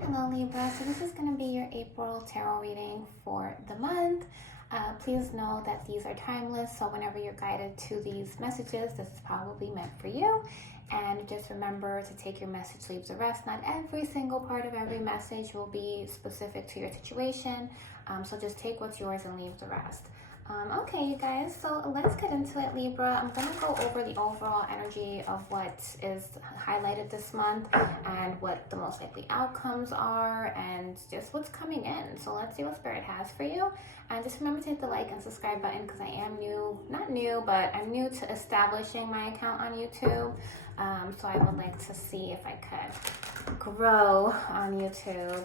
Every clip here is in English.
Hello Libra, so this is going to be your April tarot reading for the month. Please know that these are timeless, so whenever you're guided to these messages, this is probably meant for you. And just remember to take your message, leave the rest. Not every single part of every message will be specific to your situation, so just take what's yours and leave the rest. Okay, you guys, so let's get into it, Libra. I'm going to go over the overall energy of what is highlighted this month and what the most likely outcomes are and just what's coming in. So let's see what Spirit has for you. And just remember to hit the like and subscribe button because I am new, not new, but I'm new to establishing my account on YouTube. So I would like to see if I could grow on YouTube.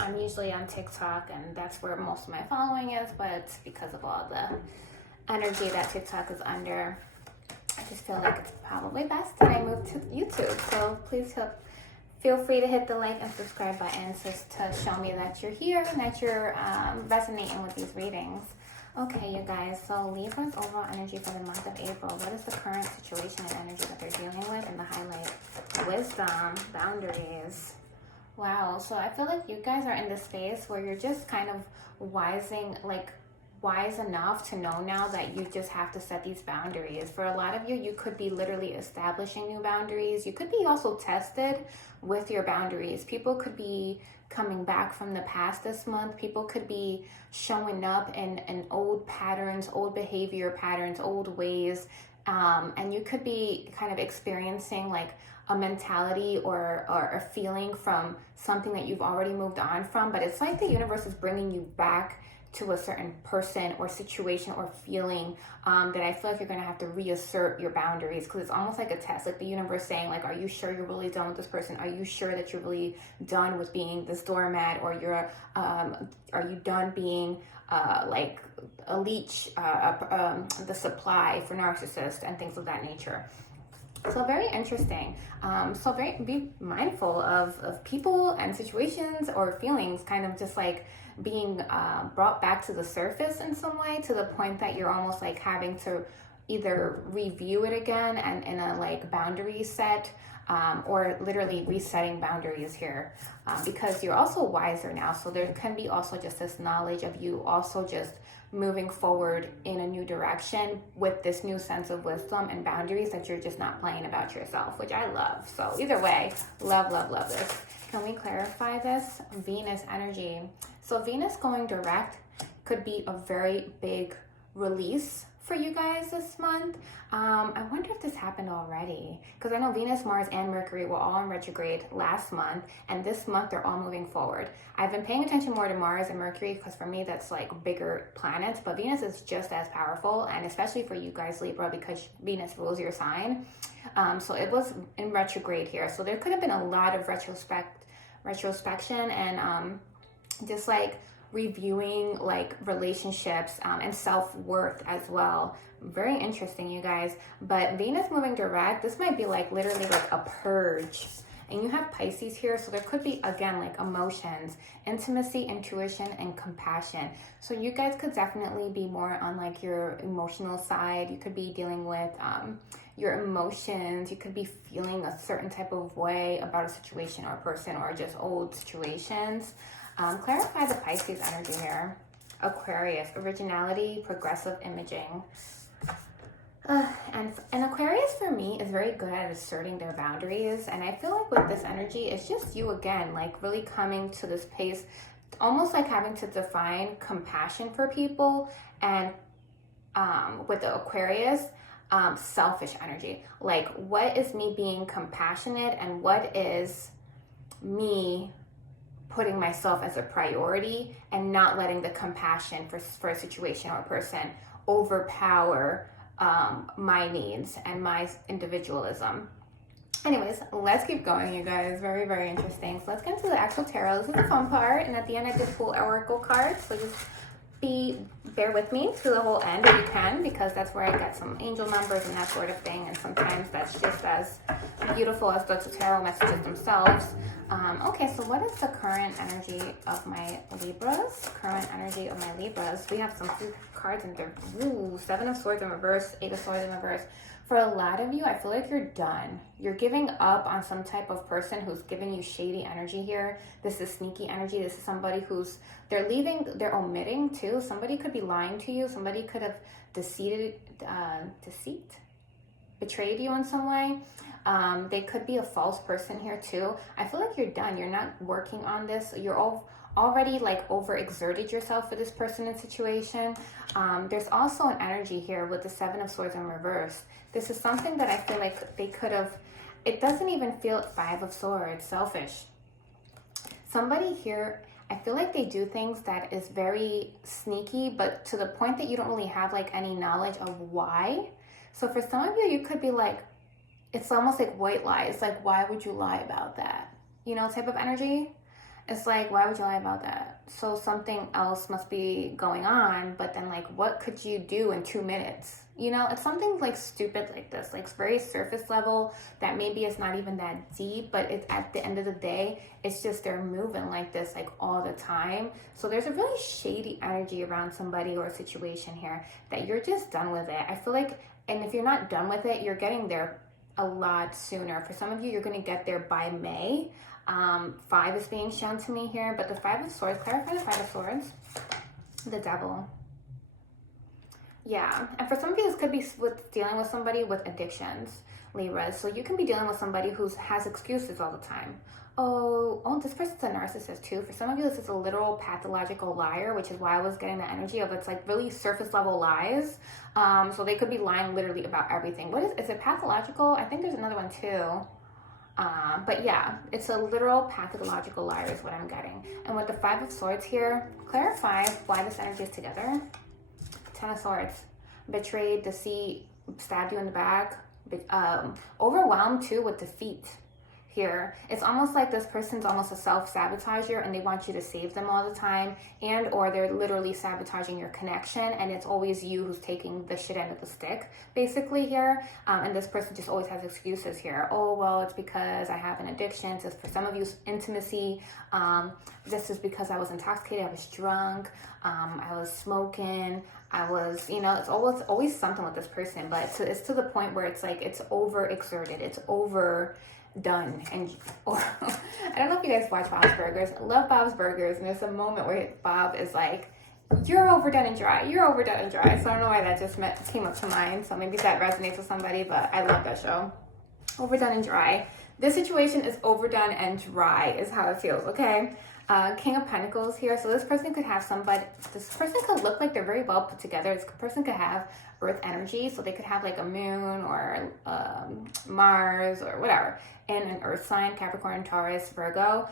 I'm usually on TikTok and that's where most of my following is, but because of all the energy that TikTok is under, I just feel like it's probably best that I move to YouTube. So please feel free to hit the like and subscribe buttons just to show me that you're here and that you're resonating with these readings. Okay, you guys, so Libra's overall energy for the month of April. What is the current situation and energy that they're dealing with? And the highlight, wisdom, boundaries. Wow, so I feel like you guys are in this space where you're just kind of wise enough to know now that you just have to set these boundaries. For a lot of you, you could be literally establishing new boundaries. You could be also tested with your boundaries. People could be coming back from the past this month. People could be showing up in old patterns, old behavior patterns, old ways. And you could be kind of experiencing like a mentality or a feeling from something that you've already moved on from. But it's like the universe is bringing you back to a certain person or situation or feeling that I feel like you're going to have to reassert your boundaries, because it's almost like a test, like the universe saying like, are you sure you're really done with this person? Are you sure that you're really done with being this doormat? Or are you done being like a leech, the supply for narcissists and things of that nature? So very interesting. Be mindful of people and situations or feelings kind of just like being brought back to the surface in some way, to the point that you're almost like having to either review it again and in a like boundary set, or literally resetting boundaries here, because you're also wiser now. So there can be also just this knowledge of you also just moving forward in a new direction with this new sense of wisdom and boundaries that you're just not playing about yourself, which I love. So either way, love this. Can we clarify this? Venus energy. So Venus going direct could be a very big release for you guys this month. I wonder if this happened already, because I know Venus, Mars, and Mercury were all in retrograde last month, and this month they're all moving forward. I've been paying attention more to Mars and Mercury because for me that's like bigger planets, but Venus is just as powerful, and especially for you guys Libra because Venus rules your sign. So it was in retrograde here, so there could have been a lot of retrospection and just like reviewing like relationships and self-worth as well. Very interesting, you guys. But Venus moving direct, this might be like literally like a purge. And you have Pisces here, so there could be again like emotions, intimacy, intuition, and compassion. So you guys could definitely be more on like your emotional side. You could be dealing with your emotions. You could be feeling a certain type of way about a situation or a person or just old situations. Clarify the Pisces energy here. Aquarius, originality, progressive imaging. And Aquarius for me is very good at asserting their boundaries. And I feel like with this energy, it's just you again, like really coming to this pace, almost like having to define compassion for people. And with the Aquarius, selfish energy. Like what is me being compassionate and what is me putting myself as a priority and not letting the compassion for a situation or a person overpower my needs and my individualism. Anyways, let's keep going, you guys. Very, very interesting. So let's get into the actual tarot. This is the fun part, and at the end I did pull oracle cards, so just bear with me to the whole end if you can, because that's where I get some angel numbers and that sort of thing, and sometimes that's just as beautiful as the tarot messages themselves. Okay, so what is the current energy of my Libras? We have some cards in there. Ooh, 7 of Swords in reverse, 8 of Swords in reverse. For a lot of you, I feel like you're done. You're giving up on some type of person who's giving you shady energy here. This is sneaky energy. This is somebody who's, they're leaving, they're omitting too. Somebody could be lying to you. Somebody could have betrayed you in some way. They could be a false person here too. I feel like you're done. You're not working on this. You're already like overexerted yourself for this person and situation. There's also an energy here with the 7 of Swords in reverse. This is something that I feel like they could have, it doesn't even feel 5 of Swords, selfish. Somebody here, I feel like they do things that is very sneaky, but to the point that you don't really have like any knowledge of why. So for some of you, you could be like, it's almost like white lies. Like, why would you lie about that? You know, type of energy. It's like, why would you lie about that? So something else must be going on, but then like, what could you do in 2 minutes? You know, it's something like stupid like this, like it's very surface level that maybe it's not even that deep, but it's at the end of the day, it's just they're moving like this like all the time. So there's a really shady energy around somebody or a situation here that you're just done with it. I feel like, and if you're not done with it, you're getting there a lot sooner. For some of you, you're going to get there by May. 5 is being shown to me here, but the 5 of Swords, clarify the 5 of Swords, the Devil. Yeah, and for some of you, this could be with dealing with somebody with addictions, Libra. So you can be dealing with somebody who has excuses all the time. Oh, this person's a narcissist too. For some of you, this is a literal pathological liar, which is why I was getting the energy of it's like really surface level lies. So they could be lying literally about everything. What is it pathological? I think there's another one too. But yeah, it's a literal pathological liar is what I'm getting. And with the 5 of Swords here, clarify why this energy is together. 10 of Swords, betrayed, deceit, stabbed you in the back, overwhelmed too with defeat here. It's almost like this person's almost a self-sabotager and they want you to save them all the time, and or they're literally sabotaging your connection and it's always you who's taking the shit end of the stick basically here. And this person just always has excuses here. Oh, well, it's because I have an addiction. So for some of you, intimacy. This is because I was intoxicated, I was drunk, I was smoking, I was, you know, it's always something with this person, but it's to the point where it's like it's overexerted, it's overdone. And I don't know if you guys watch Bob's Burgers. I love Bob's Burgers, and there's a moment where Bob is like, you're overdone and dry, you're overdone and dry. So I don't know why that just came up to mind, so maybe that resonates with somebody, but I love that show. Overdone and dry. This situation is overdone and dry is how it feels, okay? King of Pentacles here. So this person could have this person could look like they're very well put together. This person could have earth energy. So they could have like a moon or Mars or whatever in an earth sign, Capricorn, Taurus, Virgo.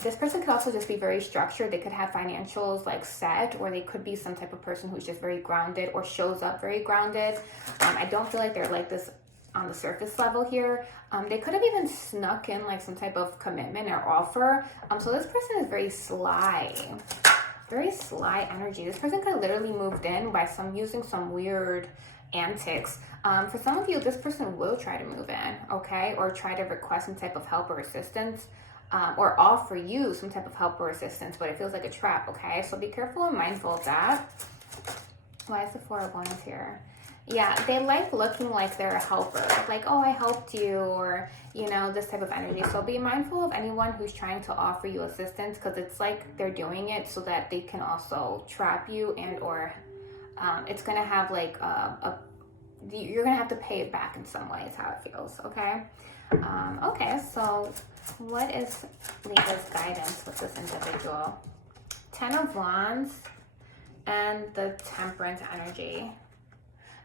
This person could also just be very structured. They could have financials like set, or they could be some type of person who's just very grounded or shows up very grounded. I don't feel like they're like this on the surface level here. They could have even snuck in like some type of commitment or offer. So this person is very sly energy. This person could have literally moved in by using some weird antics. For some of you, this person will try to move in, okay, or try to request some type of help or assistance, or offer you some type of help or assistance, but it feels like a trap, okay? So be careful and mindful of that. Why is the 4 of Wands here? Yeah, they like looking like they're a helper, like, oh, I helped you, or, you know, this type of energy. So be mindful of anyone who's trying to offer you assistance, because it's like they're doing it so that they can also trap you, and or it's going to have like you're going to have to pay it back in some way is how it feels, okay? Okay, so what is Libra's guidance with this individual? 10 of Wands and the Temperance energy.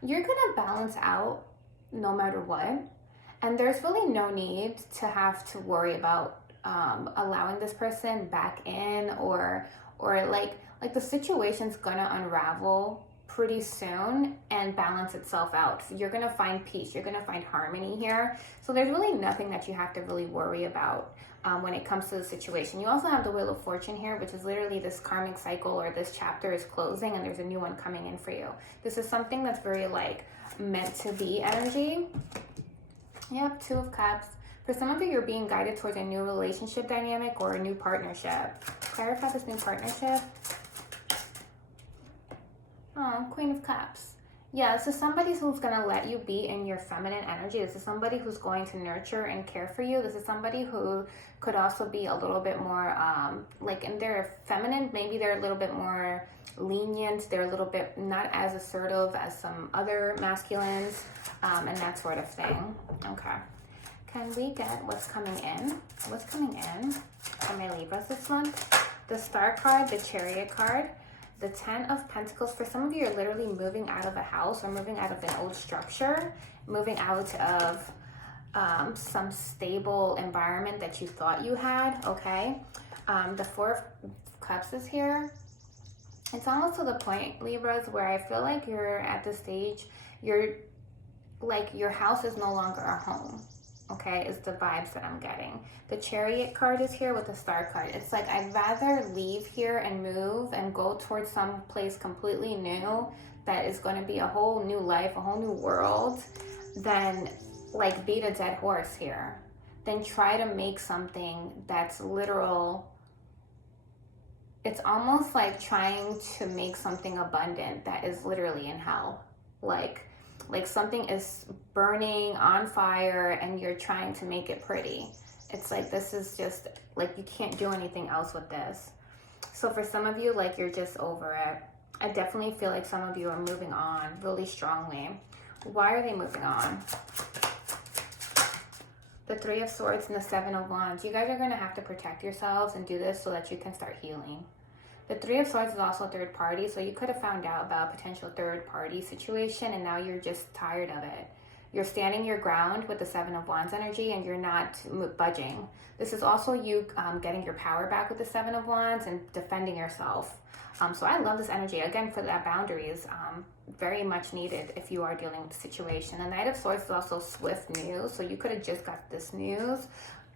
You're going to balance out no matter what. And there's really no need to have to worry about allowing this person back in, or like the situation's going to unravel pretty soon and balance itself out. You're going to find peace. You're going to find harmony here. So there's really nothing that you have to really worry about when it comes to the situation. You also have the Wheel of Fortune here, which is literally this karmic cycle, or this chapter is closing and there's a new one coming in for you. This is something that's very like meant to be energy. Yep, 2 of Cups. For some of you, you're being guided towards a new relationship dynamic or a new partnership. Clarify this new partnership. Oh, Queen of Cups. Yeah, this is somebody who's going to let you be in your feminine energy. This is somebody who's going to nurture and care for you. This is somebody who could also be a little bit more, like in their feminine, maybe they're a little bit more lenient. They're a little bit not as assertive as some other masculines, and that sort of thing. Okay. Can we get what's coming in? What's coming in for my Libras this month? The Star card, the Chariot card, the 10 of Pentacles. For some of you, you're literally moving out of a house or moving out of an old structure, moving out of some stable environment that you thought you had, okay? The 4 of Cups is here. It's almost to the point, Libras, where I feel like you're at the stage, you're like your house is no longer a home. Okay, is the vibes that I'm getting. The Chariot card is here with the Star card. It's like I'd rather leave here and move and go towards some place completely new that is going to be a whole new life, a whole new world, than like beat a dead horse here. Then try to make something that's literal. It's almost like trying to make something abundant that is literally in hell. Like something is burning on fire and you're trying to make it pretty. It's like, this is just like, you can't do anything else with this. So for some of you, like, you're just over it. I definitely feel like some of you are moving on really strongly. Why are they moving on? The 3 of Swords and the 7 of Wands. You guys are going to have to protect yourselves and do this so that you can start healing. The 3 of Swords is also third party, so you could have found out about a potential third party situation and now you're just tired of it. You're standing your ground with the 7 of Wands energy and you're not budging. This is also you getting your power back with the 7 of Wands and defending yourself. So I love this energy. Again, for that boundaries, very much needed if you are dealing with the situation. The Knight of Swords is also swift news, so you could have just got this news,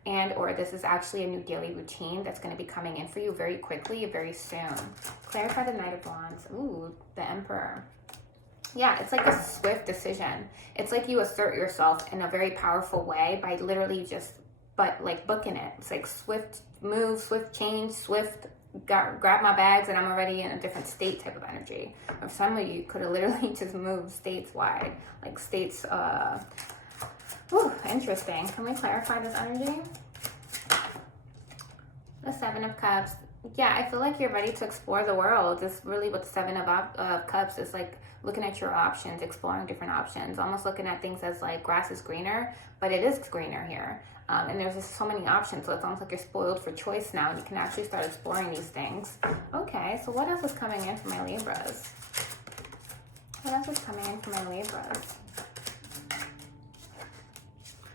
and or this is actually a new daily routine that's going to be coming in for you very quickly, very soon. Clarify the Knight of Wands. Ooh, the Emperor. Yeah, it's like a swift decision. It's like you assert yourself in a very powerful way by literally just booking it. It's like swift move, swift change, swift grab my bags and I'm already in a different state type of energy. Or some of you could have literally just moved states wide, like states. Interesting. Can we clarify this energy? The 7 of Cups. Yeah, I feel like you're ready to explore the world. Just really with the 7 of Cups is like looking at your options, exploring different options, almost looking at things as like grass is greener, but it is greener here. And there's just so many options, so it's almost like you're spoiled for choice now, and you can actually start exploring these things. Okay, so what else is coming in for my Libras? What else is coming in for my Libras?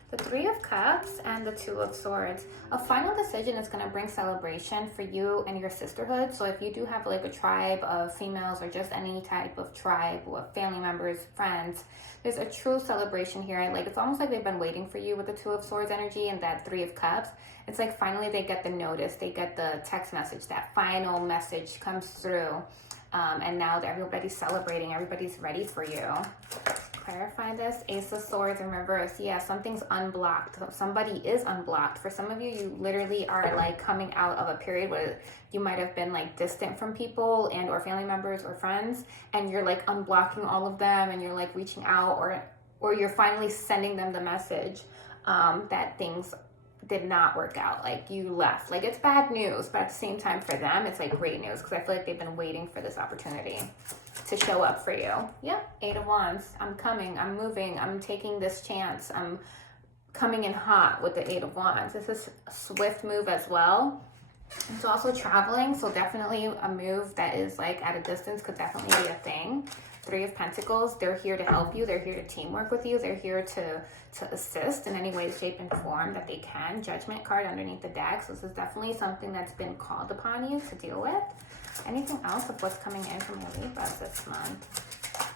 The 3 of Cups and the 2 of Swords. A final decision is going to bring celebration for you and your sisterhood. So if you do have like a tribe of females or just any type of tribe or family members, friends, there's a true celebration here. Like it's almost like they've been waiting for you with the 2 of Swords energy and that 3 of Cups. It's like finally they get the notice, they get the text message, that final message comes through. And now that everybody's celebrating, everybody's ready for you. Clarify this. Ace of Swords in reverse. Yeah, something's unblocked. Somebody is unblocked. For some of you, you literally are like coming out of a period where you might have been like distant from people and or family members or friends, and you're like unblocking all of them and you're like reaching out or you're finally sending them the message that things did not work out. Like you left. Like it's bad news, but at the same time for them, it's like great news because I feel like they've been waiting for this opportunity to show up for you. Yep, 8 of Wands. I'm coming, I'm moving, I'm taking this chance, I'm coming in hot with the 8 of Wands. This is a swift move as well. It's also traveling, so definitely a move that is like at a distance could definitely be a thing. 3 of Pentacles, they're here to help you, they're here to teamwork with you, they're here to assist in any way, shape, and form that they can. Judgment card underneath the deck, so this is definitely something that's been called upon you to deal with. Anything else of what's coming in from your Libras this month?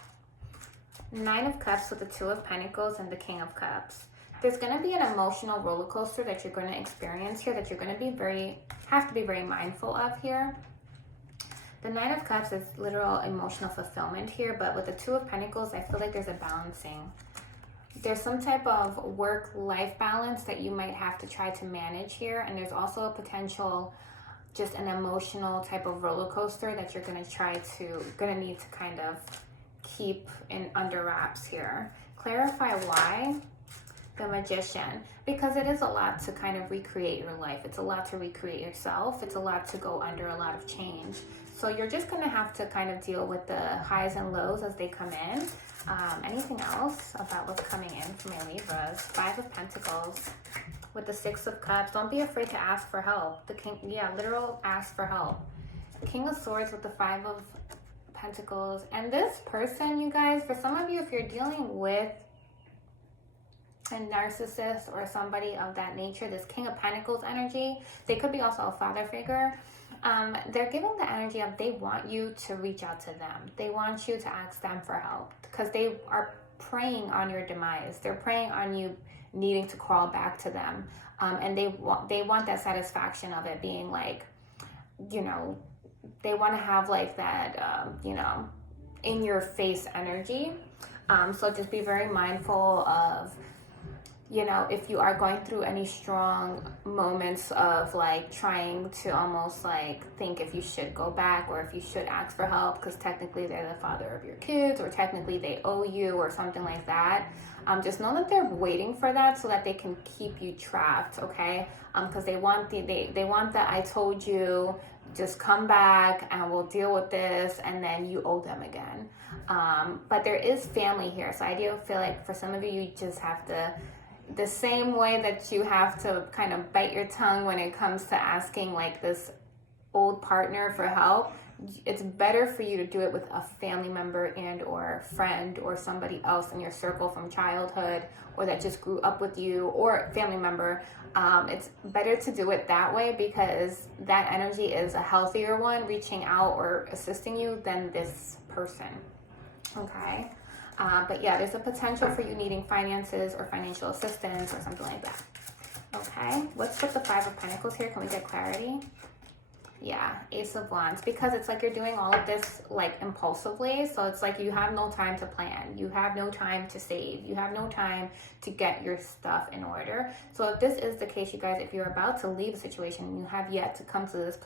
9 of Cups with the 2 of Pentacles and the King of Cups. There's going to be an emotional roller coaster that you're going to experience here that you're going to have to be very mindful of here. The 9 of Cups is literal emotional fulfillment here, but with the 2 of Pentacles, I feel like there's a balancing. There's some type of work-life balance that you might have to try to manage here, and there's also a potential just an emotional type of roller coaster that you're going to need to kind of keep in under wraps here. Clarify why. The Magician, because it is a lot to kind of recreate your life. It's a lot to recreate yourself. It's a lot to go under a lot of change. So you're just going to have to kind of deal with the highs and lows as they come in. Anything else about what's coming in for my Libras? 5 of Pentacles with the 6 of Cups. Don't be afraid to ask for help. The King, yeah, literal ask for help. King of Swords with the 5 of Pentacles. And this person, you guys, for some of you, if you're dealing with a narcissist or somebody of that nature, this King of Pentacles energy, they could be also a father figure. They're giving the energy of they want you to reach out to them. They want you to ask them for help because they are preying on your demise. They're preying on you needing to crawl back to them. And they want that satisfaction of it being like, you know, they want to have like that, you know, in your face energy. So just be very mindful of, you know, if you are going through any strong moments of like trying to almost like think if you should go back or if you should ask for help because technically they're the father of your kids or technically they owe you or something like that. Just know that they're waiting for that so that they can keep you trapped, okay? Because they want they want that I told you, just come back and we'll deal with this, and then you owe them again. But there is family here, so I do feel like for some of you, you just have to, the same way that you have to kind of bite your tongue when it comes to asking like this old partner for help, it's better for you to do it with a family member and or friend or somebody else in your circle from childhood or that just grew up with you or family member. It's better to do it that way because that energy is a healthier one reaching out or assisting you than this person. Okay. But yeah, there's a potential for you needing finances or financial assistance or something like that. Okay. What's with the 5 of Pentacles here? Can we get clarity? Yeah, Ace of Wands, because it's like you're doing all of this like impulsively. So it's like you have no time to plan. You have no time to save. You have no time to get your stuff in order. So if this is the case, you guys, if you're about to leave a situation and you have yet to come to this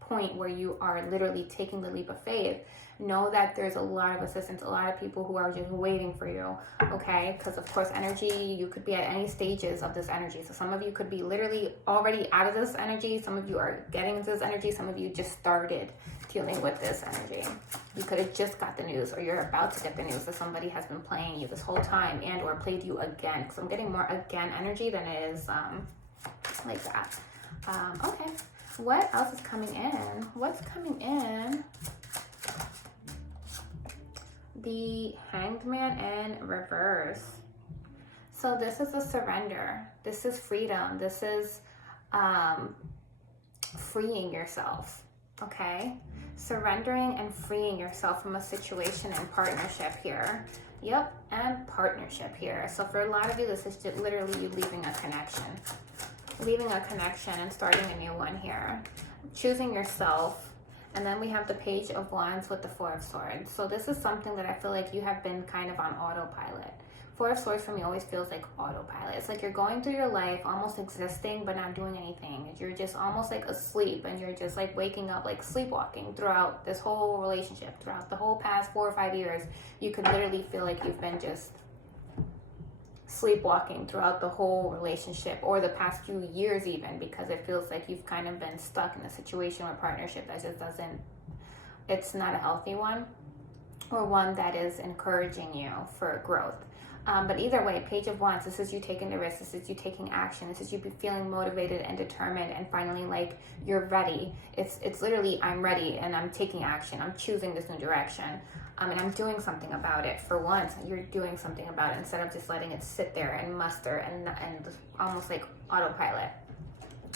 point where you are literally taking the leap of faith, know that there's a lot of assistance, a lot of people who are just waiting for you, okay? Because of course, energy, you could be at any stages of this energy. So some of you could be literally already out of this energy. Some of you are getting into this energy. Some of you just started dealing with this energy. You could have just got the news, or you're about to get the news that somebody has been playing you this whole time and or played you again. Because I'm getting more again energy than it is like that. Okay, what else is coming in? What's coming in? The Hanged Man in reverse. So this is a surrender. This is freedom. This is freeing yourself, okay? Surrendering and freeing yourself from a situation and partnership here. Yep, and partnership here. So for a lot of you, this is just literally you leaving a connection. Leaving a connection and starting a new one here. Choosing yourself. And then we have the Page of Wands with the 4 of Swords. So this is something that I feel like you have been kind of on autopilot. 4 of Swords for me always feels like autopilot. It's like you're going through your life almost existing but not doing anything. You're just almost like asleep and you're just like waking up, like sleepwalking throughout this whole relationship. Throughout the whole past 4 or 5 years, you could literally feel like you've been just sleepwalking throughout the whole relationship or the past few years even, because it feels like you've kind of been stuck in a situation or partnership that just doesn't, it's not a healthy one or one that is encouraging you for growth. But either way, Page of Wands, this is you taking the risk. This is you taking action. This is you feeling motivated and determined and finally like you're ready. It's literally I'm ready and I'm taking action. I'm choosing this new direction. And I'm doing something about it. For once, you're doing something about it instead of just letting it sit there and muster and almost like autopilot.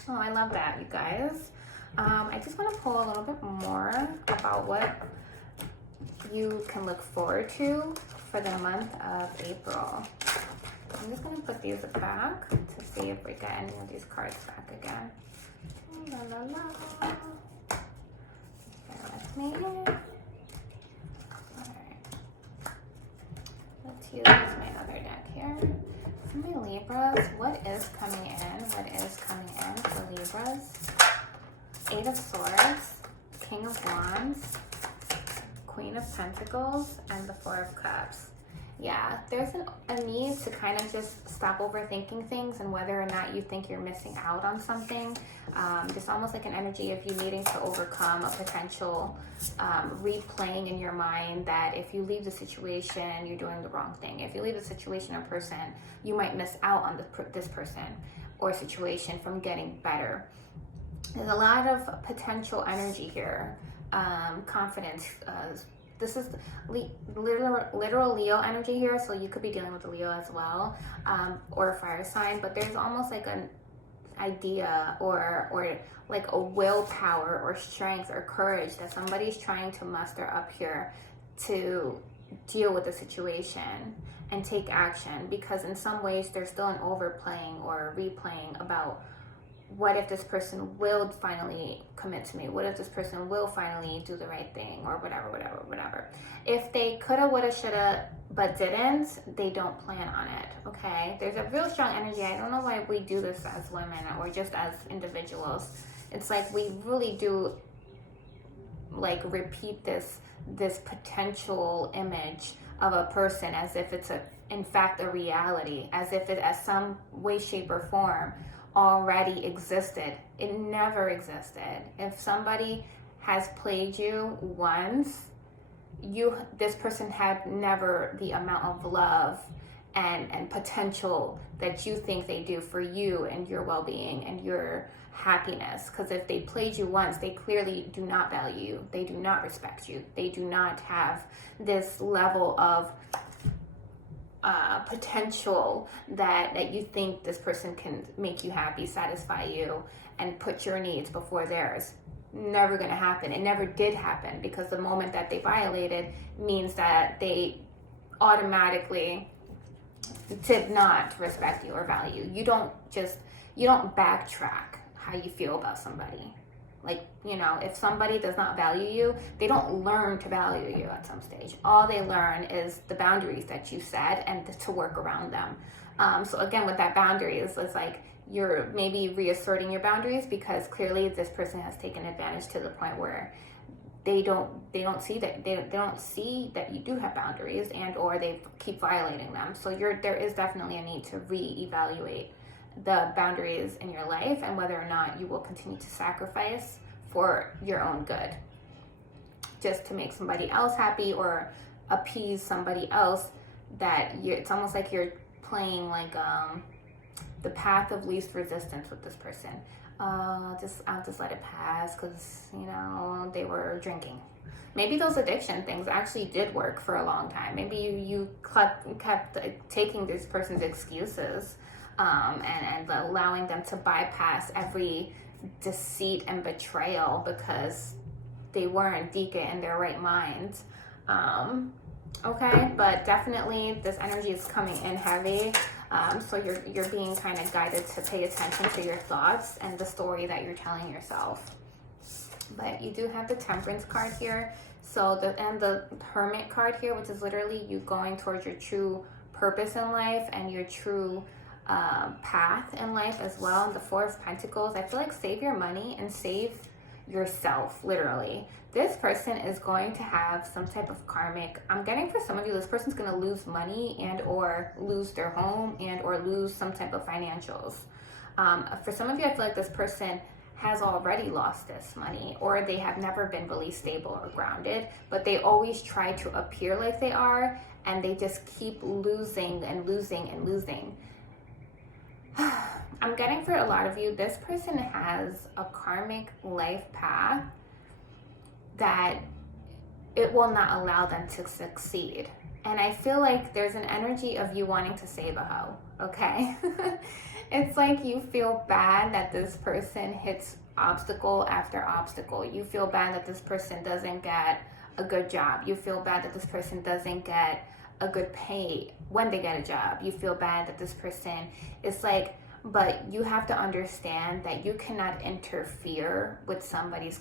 Oh, I love that, you guys. I just want to pull a little bit more about what you can look forward to for the month of April. I'm just going to put these back to see if we get any of these cards back again. La, la, la. Bear with me. Let's use my other deck here. For my Libras, what is coming in? What is coming in for Libras? 8 of Swords, King of Wands, Queen of Pentacles and the Four of Cups. Yeah, there's a need to kind of just stop overthinking things and whether or not you think you're missing out on something. Just almost like an energy of you needing to overcome a potential replaying in your mind that if you leave the situation, you're doing the wrong thing. If you leave the situation or person, you might miss out on this person or situation from getting better. There's a lot of potential energy here. Confidence. This is literal Leo energy here, so you could be dealing with a Leo as well, or a fire sign, but there's almost like an idea or like a willpower or strength or courage that somebody's trying to muster up here to deal with the situation and take action, because in some ways there's still an overplaying or replaying about what if this person will finally commit to me? What if this person will finally do the right thing, or whatever. If they coulda, woulda, shoulda, but didn't, they don't plan on it, okay? There's a real strong energy. I don't know why we do this as women or just as individuals. It's like we really do like repeat this potential image of a person as if it's in fact a reality, as if it as some way, shape, or form already existed. It never existed. If somebody has played you once, this person had never the amount of love and potential that you think they do for you and your well-being and your happiness. Because if they played you once, they clearly do not value you. They do not respect you. They do not have this level of potential that you think this person can make you happy, satisfy you, and put your needs before theirs. Never going to happen. It never did happen, because the moment that they violated means that they automatically did not respect you or value. You don't backtrack how you feel about somebody. Like, if somebody does not value you, they don't learn to value you at some stage. All they learn is the boundaries that you set and to work around them. So again, with that boundaries, it's like you're maybe reasserting your boundaries because clearly this person has taken advantage to the point where they don't see that you do have boundaries, and or they keep violating them. So there is definitely a need to reevaluate the boundaries in your life and whether or not you will continue to sacrifice for your own good just to make somebody else happy or appease somebody else. It's almost like you're playing like the path of least resistance with this person. I'll just let it pass because they were drinking. Maybe those addiction things actually did work for a long time. Maybe you kept taking this person's excuses and allowing them to bypass every deceit and betrayal because they weren't Dika in their right minds. Okay, but definitely this energy is coming in heavy. So you're being kind of guided to pay attention to your thoughts and the story that you're telling yourself. But you do have the Temperance card here. So the Hermit card here, which is literally you going towards your true purpose in life and your true path in life as well. And the Four of Pentacles, I feel like save your money and save yourself, literally. This person is going to have some type of karmic, I'm getting for some of you, this person's going to lose money and or lose their home and or lose some type of financials. For some of you, I feel like this person has already lost this money, or they have never been really stable or grounded, but they always try to appear like they are, and they just keep losing and losing and losing. I'm getting for a lot of you, this person has a karmic life path that it will not allow them to succeed. And I feel like there's an energy of you wanting to save a hoe, okay? It's like you feel bad that this person hits obstacle after obstacle. You feel bad that this person doesn't get a good job. You feel bad that this person doesn't get a good pay when they get a job. You feel bad that this person is like, but you have to understand that you cannot interfere with somebody's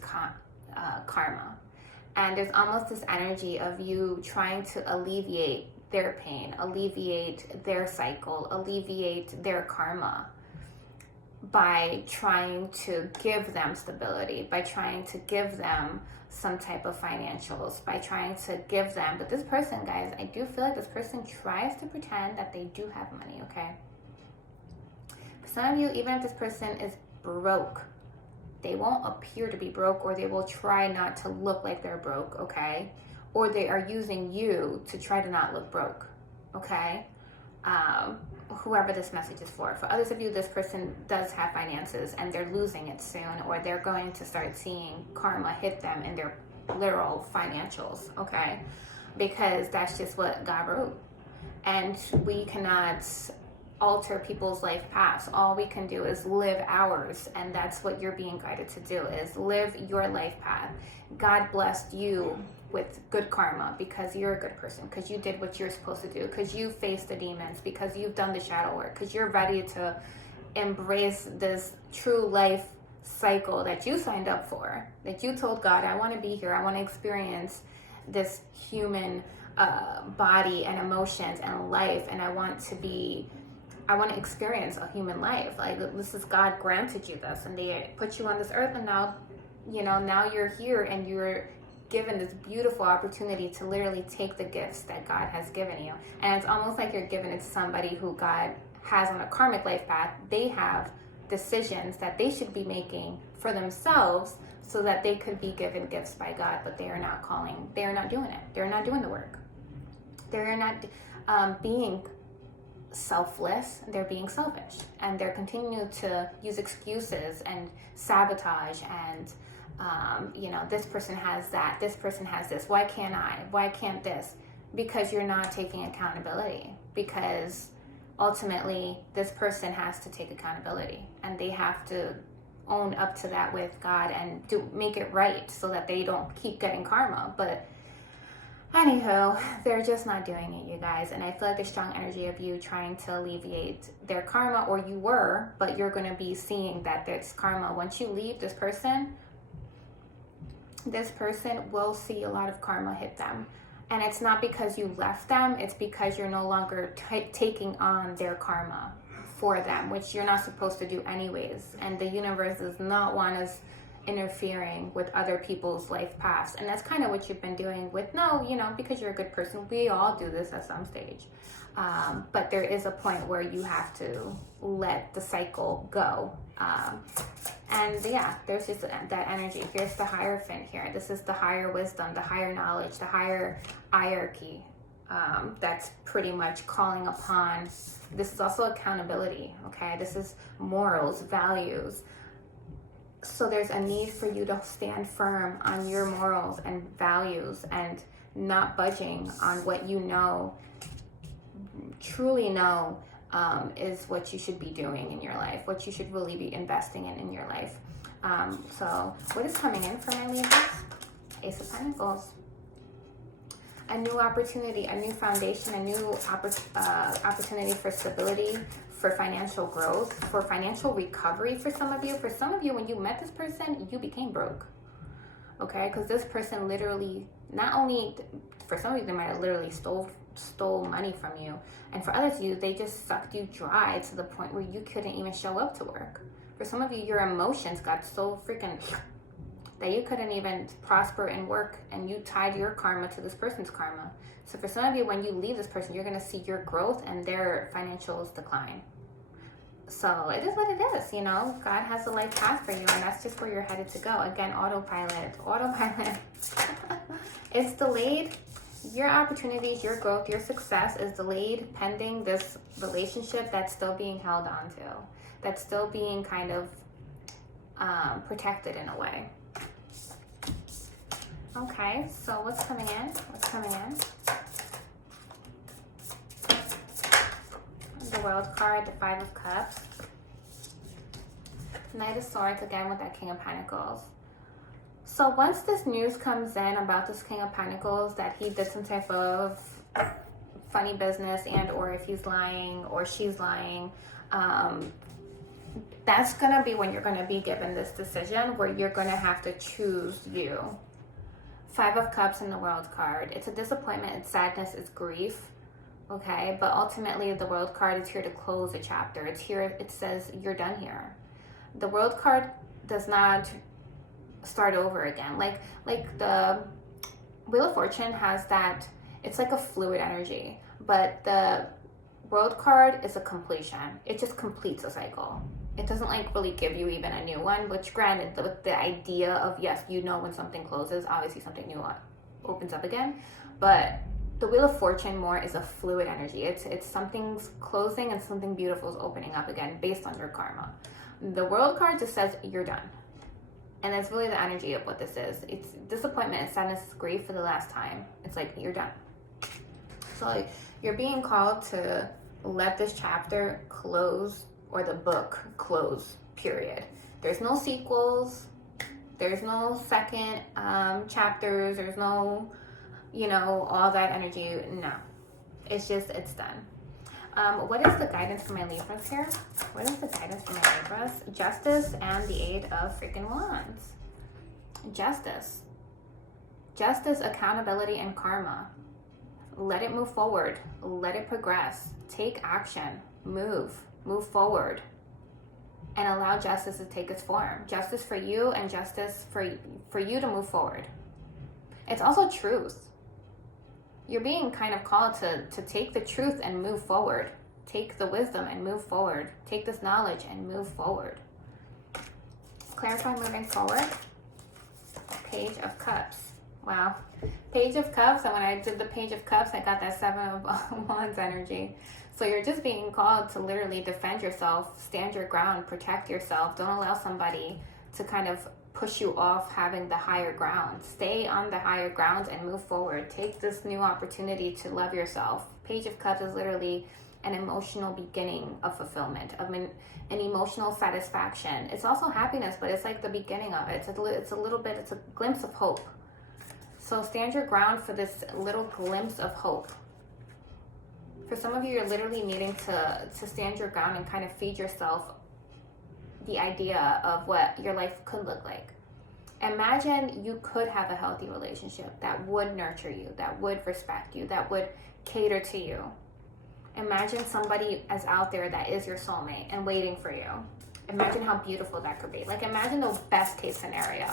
karma. And there's almost this energy of you trying to alleviate their pain, alleviate their cycle, alleviate their karma. by trying to give them stability, by trying to give them some type of financials, by trying to give them. But this person, guys, I do feel like this person tries to pretend that they do have money, okay? For some of you, even if this person is broke, they won't appear to be broke, or they will try not to look like they're broke, okay? Or they are using you to try to not look broke, okay? Whoever this message is for. For others of you, this person does have finances and they're losing it soon, or they're going to start seeing karma hit them in their literal financials, okay? Because that's just what God wrote. And we cannot alter people's life paths. All we can do is live ours, and that's what you're being guided to do, is live your life path. God blessed you with good karma because you're a good person, because you did what you're supposed to do, because you faced the demons, because you've done the shadow work, because you're ready to embrace this true life cycle that you signed up for, that you told God, I want to be here, I want to experience this human body and emotions and life, and I want to experience a human life. Like, this is God granted you this, and they put you on this earth, and now, now you're here and you're given this beautiful opportunity to literally take the gifts that God has given you. And it's almost like you're giving it to somebody who God has on a karmic life path. They have decisions that they should be making for themselves so that they could be given gifts by God, but they are not doing it. They're not doing the work. They're not being selfless, they're being selfish, and they're continuing to use excuses and sabotage and this person has that, this person has this, why can't I, why can't this? Because you're not taking accountability, because ultimately this person has to take accountability, and they have to own up to that with God and make it right so that they don't keep getting karma. But anywho, they're just not doing it, you guys. And I feel like the strong energy of you trying to alleviate their karma, or you were, but you're going to be seeing that there's karma. Once you leave this person will see a lot of karma hit them. And it's not because you left them, it's because you're no longer taking on their karma for them, which you're not supposed to do anyways. And the universe does not want us interfering with other people's life paths. And that's kind of what you've been doing with, because you're a good person. We all do this at some stage. But there is a point where you have to let the cycle go. There's just that energy. Here's the Hierophant here. This is the higher wisdom, the higher knowledge, the higher hierarchy. That's pretty much calling upon. This is also accountability, okay? This is morals, values. So there's a need for you to stand firm on your morals and values and not budging on what truly know is what you should be doing in your life, what you should really be investing in your life. So what is coming in for my Libras? Ace of Pentacles. A new opportunity, a new foundation, a new opportunity for stability, for financial growth, for financial recovery for some of you. For some of you, when you met this person, you became broke. Okay? Because this person literally, not only, for some of you, they might have literally stole money from you. And for others of you, they just sucked you dry to the point where you couldn't even show up to work. For some of you, your emotions got so freaking that you couldn't even prosper and work, and you tied your karma to this person's karma. So for some of you, when you leave this person, you're going to see your growth and their financials decline. So it is what it is, God has a life path for you, and that's just where you're headed to go. Again, autopilot. It's delayed. Your opportunities, your growth, your success is delayed pending this relationship that's still being held on to, that's still being kind of protected in a way. Okay, so what's coming in? The World card, the Five of Cups. Knight of Swords, again with that King of Pentacles. So once this news comes in about this King of Pentacles, that he did some type of funny business, and or if he's lying or she's lying, that's going to be when you're going to be given this decision where you're going to have to choose you. Five of Cups in the World card. It's a disappointment, it's sadness, it's grief. Okay, but ultimately the World card is here to close a chapter. It's here, it says you're done here. The World card does not start over again. Like the Wheel of Fortune has that, it's like a fluid energy, but the World card is a completion. It just completes a cycle. It doesn't like really give you even a new one, which granted, with the idea of, yes, you know when something closes, obviously something new opens up again, but the Wheel of Fortune more is a fluid energy. It's something's closing and something beautiful is opening up again based on your karma. The World card just says you're done. And that's really the energy of what this is. It's disappointment, sadness, grief for the last time. It's like, you're done. So like, you're being called to let this chapter close, or the book close, period. There's no sequels. There's no second chapters. There's no, all that energy. No. It's just, it's done. What is the guidance for my Libras here? What is the guidance for my Libras? Justice and the Eight of freaking Wands. Justice. Justice, accountability, and karma. Let it move forward. Let it progress. Take action. Move forward. And allow justice to take its form. Justice for you and justice for you to move forward. It's also truth. You're being kind of called to take the truth and move forward. Take the wisdom and move forward. Take this knowledge and move forward. Clarify moving forward. Page of Cups. Wow. Page of Cups. And when I did the Page of Cups, I got that Seven of Wands energy. So you're just being called to literally defend yourself, stand your ground, protect yourself. Don't allow somebody to kind of push you off having the higher ground. Stay on the higher ground and move forward. Take this new opportunity to love yourself. Page of Cups is literally an emotional beginning of fulfillment, of an emotional satisfaction. It's also happiness, but it's like the beginning of it. It's a glimpse of hope. So stand your ground for this little glimpse of hope. For some of you, you're literally needing to stand your ground and kind of feed yourself the idea of what your life could look like. Imagine you could have a healthy relationship that would nurture you, that would respect you, that would cater to you. Imagine somebody is out there that is your soulmate and waiting for you. Imagine how beautiful that could be. Like, imagine the best case scenario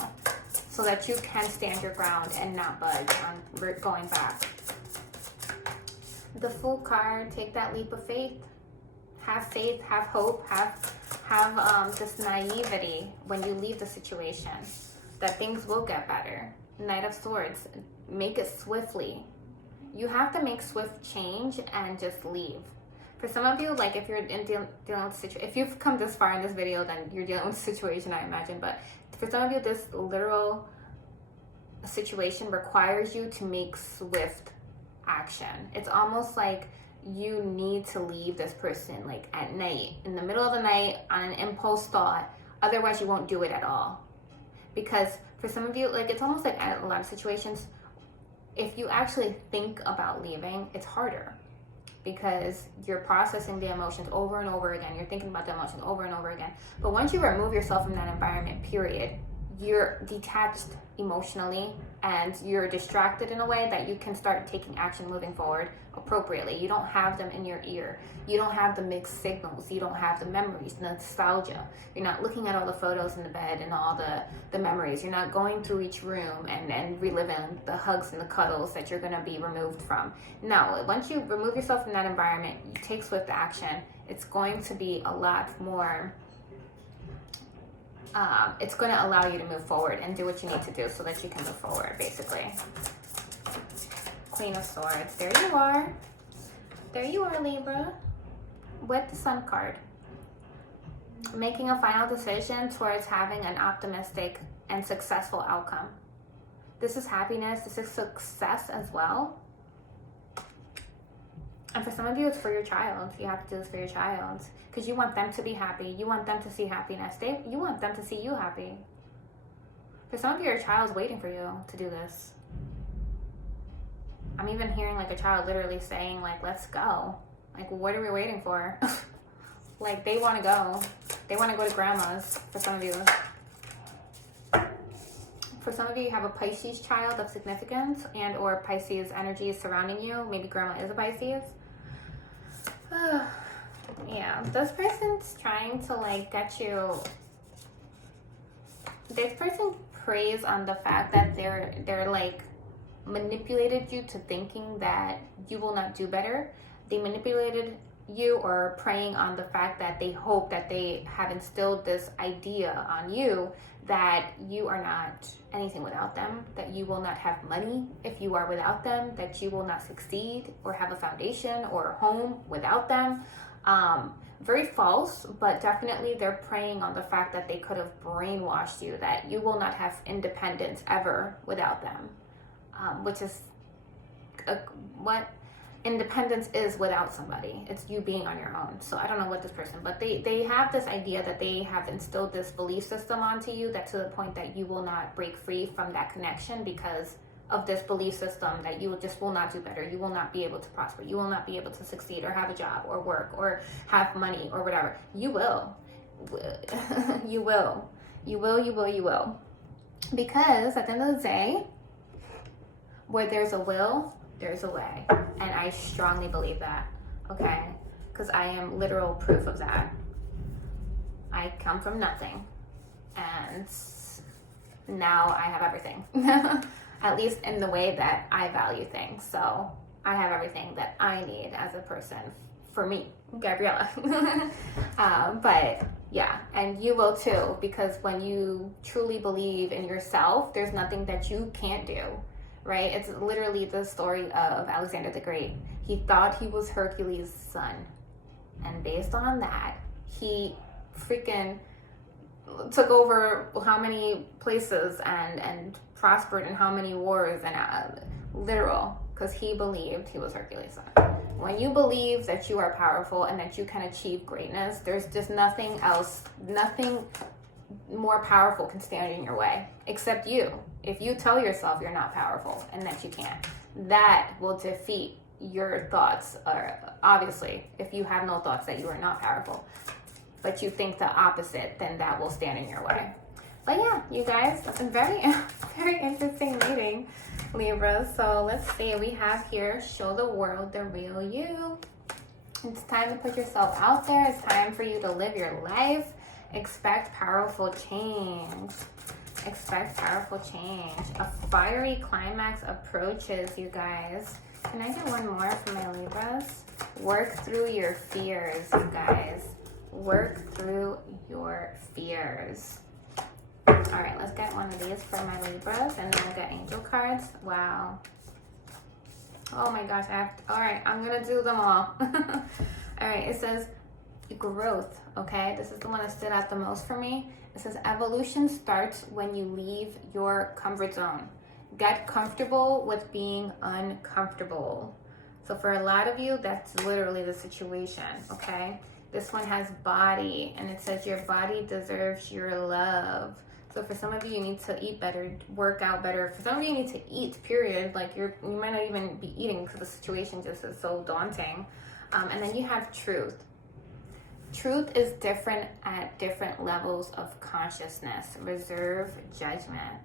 so that you can stand your ground and not budge on going back. The Fool card, take that leap of faith. Have faith, have hope, have this naivety when you leave the situation, that things will get better. Knight of Swords, make it swiftly. You have to make swift change and just leave. For some of you, like if you're dealing with situation, if you've come this far in this video, then you're dealing with a situation, I imagine. But for some of you, this literal situation requires you to make swift action. It's almost like you need to leave this person like at night, in the middle of the night, on an impulse thought. Otherwise you won't do it at all. Because for some of you, like it's almost like at a lot of situations, if you actually think about leaving, it's harder because you're processing the emotions over and over again. You're thinking about the emotions over and over again. But once you remove yourself from that environment, period, you're detached emotionally and you're distracted in a way that you can start taking action moving forward appropriately. You don't have them in your ear. You don't have the mixed signals. You don't have the memories, the nostalgia. You're not looking at all the photos in the bed and all the memories. You're not going through each room and reliving the hugs and the cuddles that you're going to be removed from. No, once you remove yourself from that environment, you take swift action. It's going to be a lot more... it's going to allow you to move forward and do what you need to do so that you can move forward, basically. Queen of Swords. There you are. There you are, Libra. With the Sun card. Making a final decision towards having an optimistic and successful outcome. This is happiness. This is success as well. And for some of you, it's for your child. You have to do this for your child. Because you want them to be happy. You want them to see happiness. You want them to see you happy. For some of you, your child's waiting for you to do this. I'm even hearing like a child literally saying like, let's go. Like, what are we waiting for? Like, they want to go. They want to go to grandma's, for some of you. For some of you, you have a Pisces child of significance and or Pisces energy is surrounding you. Maybe grandma is a Pisces. Yeah, this person's trying to like get you this person preys on the fact that they're like manipulated you to thinking that you will not do better. They manipulated you, or preying on the fact that they hope that they have instilled this idea on you that you are not anything without them, that you will not have money if you are without them, that you will not succeed or have a foundation or a home without them. Very false, but definitely they're preying on the fact that they could have brainwashed you, that you will not have independence ever without them, which is what independence is without somebody. It's you being on your own. So I don't know what this person, but they have this idea that they have instilled this belief system onto you, that to the point that you will not break free from that connection because of this belief system, that you just will not do better. You will not be able to prosper. You will not be able to succeed or have a job or work or have money or whatever. You will. You will. You will, you will, you will. Because at the end of the day, where there's a will, there's a way. And I strongly believe that, okay? Because I am literal proof of that. I come from nothing. And now I have everything. At least in the way that I value things. So I have everything that I need as a person, for me, Gabriella. But yeah, and you will too, because when you truly believe in yourself, there's nothing that you can't do, right? It's literally the story of Alexander the Great. He thought he was Hercules' son. And based on that, he freaking took over how many places and prospered in how many wars, and literal, because he believed he was Hercules' son. When you believe that you are powerful and that you can achieve greatness, there's just nothing else, nothing more powerful can stand in your way except you. If you tell yourself you're not powerful and that you can't, that will defeat your thoughts. Or obviously, if you have no thoughts that you are not powerful, but you think the opposite, then that will stand in your way. But yeah, you guys, that's a very, very interesting reading, Libra. So let's see, we have here, show the world the real you. It's time to put yourself out there. It's time for you to live your life. Expect powerful change. Expect powerful change. A fiery climax approaches, you guys. Can I get one more for my Libras? Work through your fears, you guys. Work through your fears. All right, let's get one of these for my Libras, and then we'll get angel cards. Wow. Oh my gosh, all right, I'm gonna do them all. All right, it says growth, okay? This is the one that stood out the most for me. It says evolution starts when you leave your comfort zone. Get comfortable with being uncomfortable. So for a lot of you, that's literally the situation, okay? This one has body, and it says your body deserves your love. So for some of you, you need to eat better, work out better. For some of you, you need to eat, period. Like you might not even be eating because the situation just is so daunting. And then you have truth. Truth is different at different levels of consciousness. Reserve judgment.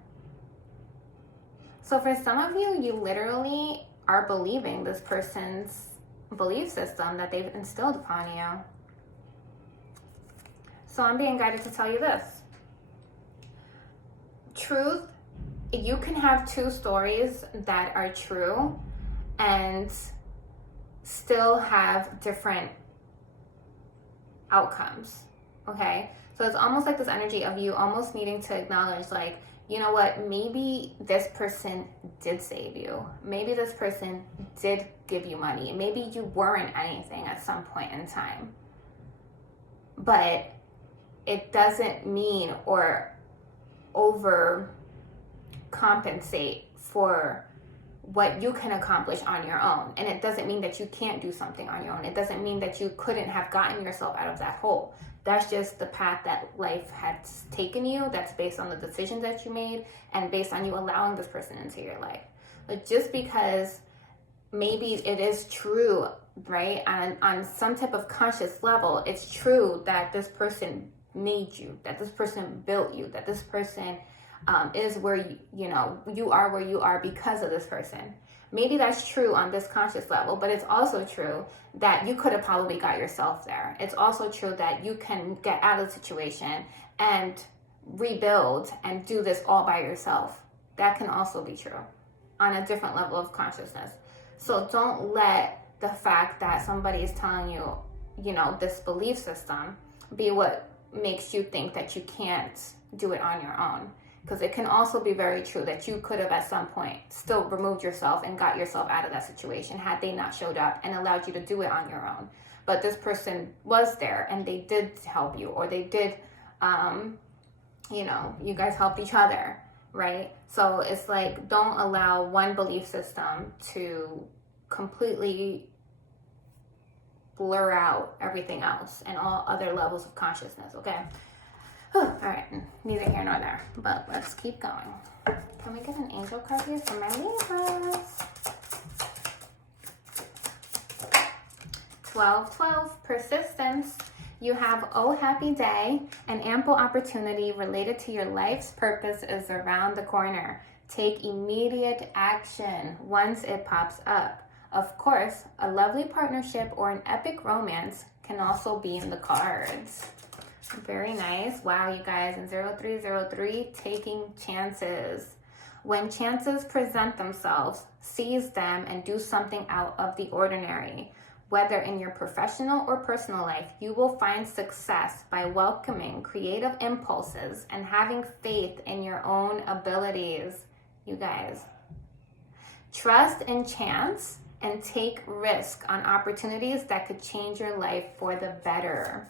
So for some of you, you literally are believing this person's belief system that they've instilled upon you. So I'm being guided to tell you this. Truth, you can have two stories that are true and still have different outcomes, okay? So it's almost like this energy of you almost needing to acknowledge, like, you know what, maybe this person did save you. Maybe this person did give you money. Maybe you weren't anything at some point in time. But it doesn't mean or overcompensate for what you can accomplish on your own. And it doesn't mean that you can't do something on your own. It doesn't mean that you couldn't have gotten yourself out of that hole. That's just the path that life has taken you. That's based on the decisions that you made and based on you allowing this person into your life. But just because maybe it is true, right, on some type of conscious level, it's true that this person made you, that this person built you, that this person is where you are where you are because of this person. Maybe that's true on this conscious level, but it's also true that you could have probably got yourself there. It's also true that you can get out of the situation and rebuild and do this all by yourself. That can also be true on a different level of consciousness. So don't let the fact that somebody is telling you, you know, this belief system be what makes you think that you can't do it on your own. Because it can also be very true that you could have at some point still removed yourself and got yourself out of that situation had they not showed up and allowed you to do it on your own. But this person was there and they did help you, or they did, you know, you guys helped each other, right? So it's like, don't allow one belief system to completely blur out everything else and all other levels of consciousness, okay? Whew, all right, neither here nor there, but let's keep going. Can we get an angel card here for my Libras? 12, persistence. You have oh happy day. An ample opportunity related to your life's purpose is around the corner. Take immediate action once it pops up. Of course, a lovely partnership or an epic romance can also be in the cards. Very nice. Wow, you guys, in 0303, taking chances. When chances present themselves, seize them and do something out of the ordinary. Whether in your professional or personal life, you will find success by welcoming creative impulses and having faith in your own abilities. You guys, trust in chance and take risk on opportunities that could change your life for the better.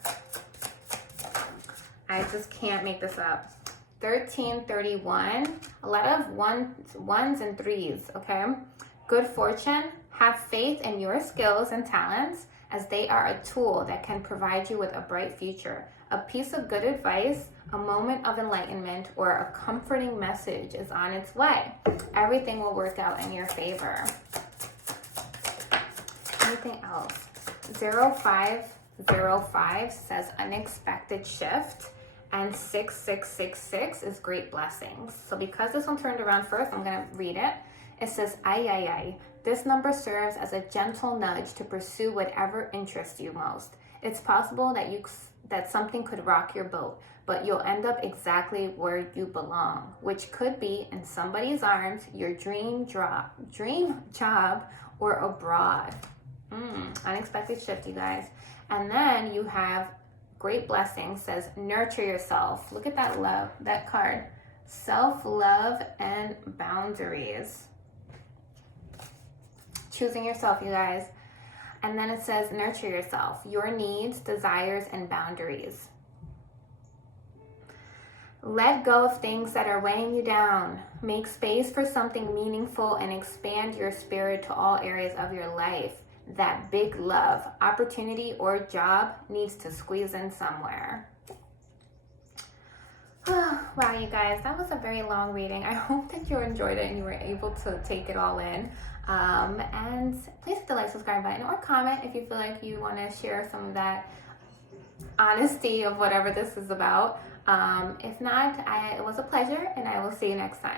I just can't make this up. 1331, a lot of ones and threes, okay? Good fortune. Have faith in your skills and talents, as they are a tool that can provide you with a bright future. A piece of good advice, a moment of enlightenment, or a comforting message is on its way. Everything will work out in your favor. Anything else? 0505 says unexpected shift, and 6666 is great blessings. So because this one turned around first, I'm going to read it. It says, ay, ay, ay. This number serves as a gentle nudge to pursue whatever interests you most. It's possible that something could rock your boat, but you'll end up exactly where you belong, which could be in somebody's arms, your dream job, or abroad. Unexpected shift, you guys. And then you have great blessings, says nurture yourself. Look at that love, that card. Self-love and boundaries. Choosing yourself, you guys. And then it says nurture yourself, your needs, desires, and boundaries. Let go of things that are weighing you down. Make space for something meaningful and expand your spirit to all areas of your life. That big love, opportunity, or job needs to squeeze in somewhere. Wow, you guys, that was a very long reading. I hope that you enjoyed it and you were able to take it all in. And please hit the like, subscribe button, or comment if you feel like you want to share some of that honesty of whatever this is about. If not, it was a pleasure, and I will see you next time.